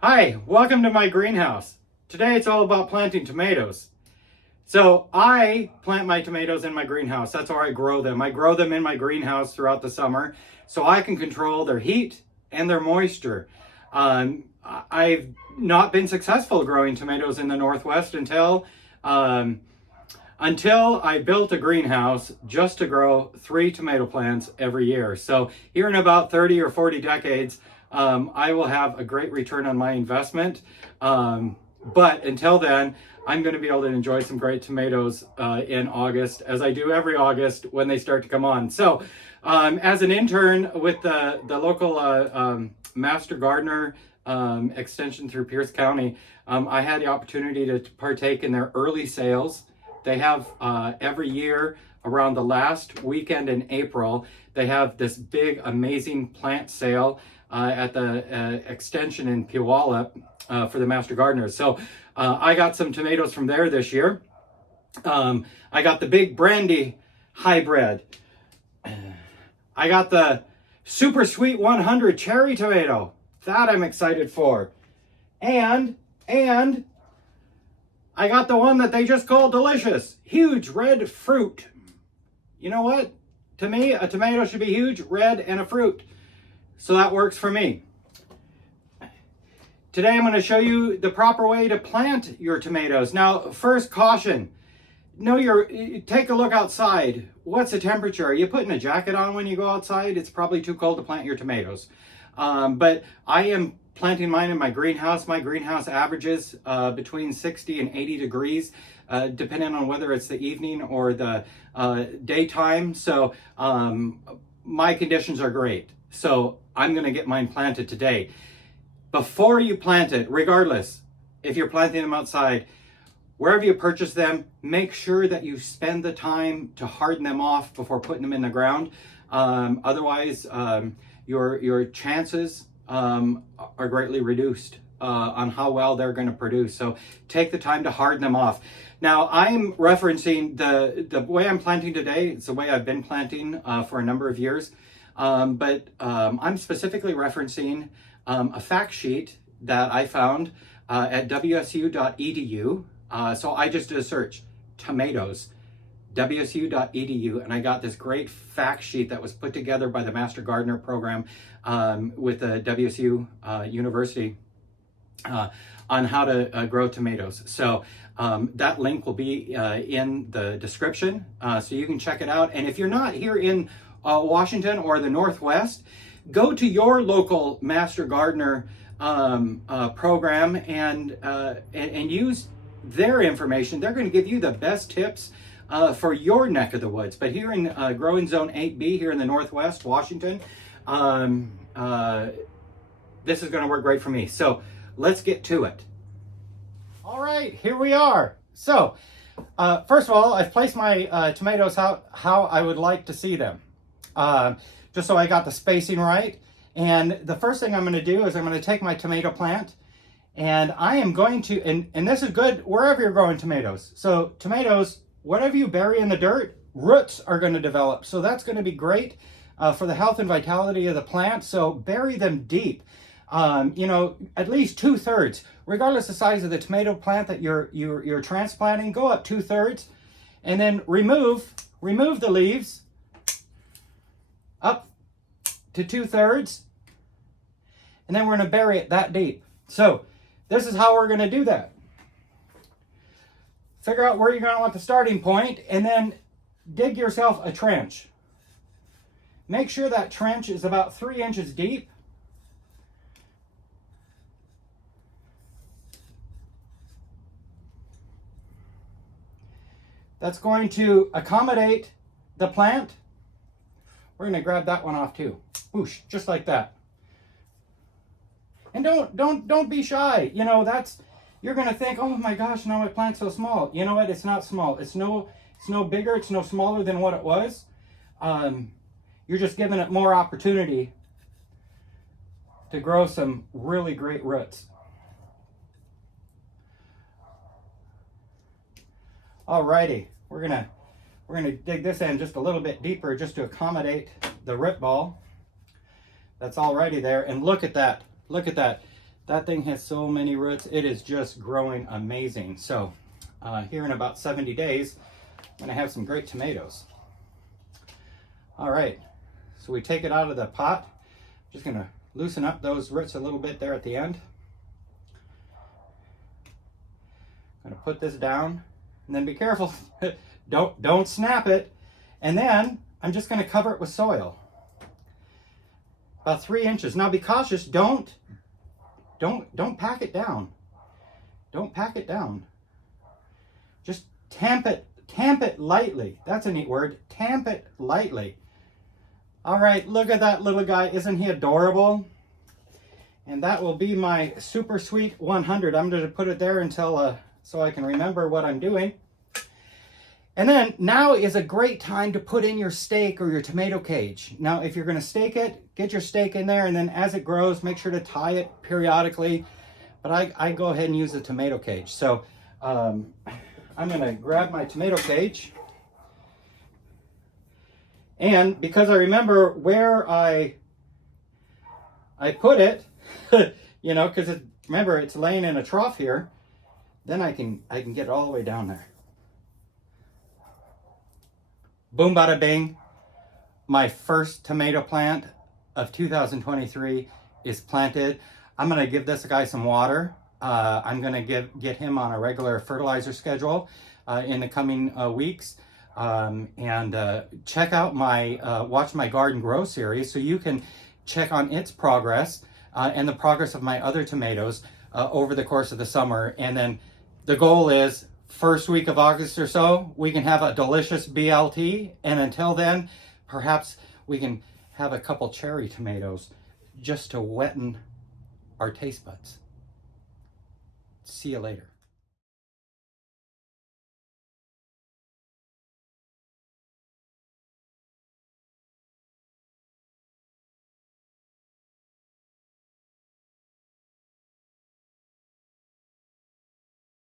Hi, welcome to my greenhouse. Today it's all about planting tomatoes. So I plant my tomatoes in my greenhouse. That's how I grow them. I grow them in my greenhouse throughout the summer so I can control their heat and their moisture. I've not been successful growing tomatoes in the Northwest um, until I built a greenhouse just to grow 3 tomato plants every year. So here in about 30 or 40 decades, I will have a great return on my investment. But until then, I'm going to be able to enjoy some great tomatoes in August, as I do every August when they start to come on. So as an intern with the local Master Gardener extension through Pierce County, I had the opportunity to partake in their early sales. They have every year around the last weekend in April, they have this big, amazing plant sale at the extension in Puyallup for the Master Gardeners. So I got some tomatoes from there this year. I got the Big Brandy hybrid. I got the Super Sweet 100 cherry tomato. That I'm excited for. And I got the one that they just call delicious. Huge red fruit. You know what? To me, a tomato should be huge, red, and a fruit. So that works for me. Today I'm going to show you the proper way to plant your tomatoes. Now, first caution. Take a look outside. What's the temperature? Are you putting a jacket on when you go outside? It's probably too cold to plant your tomatoes. But I am planting mine in my greenhouse. My greenhouse averages between 60 and 80 degrees, depending on whether it's the evening or the daytime. So my conditions are great. So I'm going to get mine planted today. Before you plant it, regardless, if you're planting them outside, wherever you purchase them, make sure that you spend the time to harden them off before putting them in the ground. Otherwise, your chances are greatly reduced on how well they're going to produce. So take the time to harden them off. Now, I'm referencing the way I'm planting today. It's the way I've been planting for a number of years. But I'm specifically referencing a fact sheet that I found at wsu.edu. So I just did a search, tomatoes, wsu.edu, and I got this great fact sheet that was put together by the Master Gardener program with the WSU University on how to grow tomatoes. So that link will be in the description, so you can check it out. And if you're not here in Washington or the Northwest, go to your local Master Gardener program and use their information. They're going to give you the best tips for your neck of the woods. But here in Growing Zone 8B, here in the Northwest, Washington, this is going to work great for me. So let's get to it. All right, here we are. So first of all, I've placed my tomatoes how I would like to see them. Just so I got the spacing right. And the first thing I'm going to do is I'm going to take my tomato plant and I am going to, and this is good wherever you're growing tomatoes. So tomatoes, whatever you bury in the dirt, roots are going to develop. So that's going to be great for the health and vitality of the plant. So bury them deep, at least 2/3, regardless the size of the tomato plant that you're transplanting. Go up 2/3, and then remove the leaves up to 2/3, and then we're going to bury it that deep. So this is how we're going to do that. Figure out where you're going to want the starting point, and then dig yourself a trench. Make sure that trench is about 3 inches deep. That's going to accommodate the plant. We're going to grab that one off too. Whoosh, just like that. And don't be shy. You're going to think, oh my gosh, now my plant's so small. You know what? It's not small. It's no bigger. It's no smaller than what it was. You're just giving it more opportunity to grow some really great roots. Alrighty, we're gonna dig this in just a little bit deeper just to accommodate the root ball that's already there. And look at that. Look at that. That thing has so many roots. It is just growing amazing. So here in about 70 days, I'm gonna have some great tomatoes. All right, so we take it out of the pot. Just gonna loosen up those roots a little bit there at the end. I'm gonna put this down, and then be careful. don't snap it. And then I'm just gonna cover it with soil. About 3 inches. Now be cautious, don't pack it down. Don't pack it down. Just tamp it lightly. That's a neat word. Tamp it lightly. All right, look at that little guy. Isn't he adorable? And that will be my Super Sweet 100. I'm going to put it there until so I can remember what I'm doing. And then now is a great time to put in your stake or your tomato cage. Now, if you're going to stake it, get your stake in there, and then as it grows, make sure to tie it periodically. But I go ahead and use the tomato cage. So I'm going to grab my tomato cage. And because I remember where I put it, you know, because remember it's laying in a trough here, then I can get it all the way down there. Boom, bada bing. My first tomato plant of 2023 is planted. I'm going to give this guy some water. I'm going to get him on a regular fertilizer schedule in the coming weeks. And check out my Watch My Garden Grow series so you can check on its progress and the progress of my other tomatoes over the course of the summer. And then the goal is first week of August or so, we can have a delicious BLT. And until then, perhaps we can have a couple cherry tomatoes just to wetten our taste buds. See you later.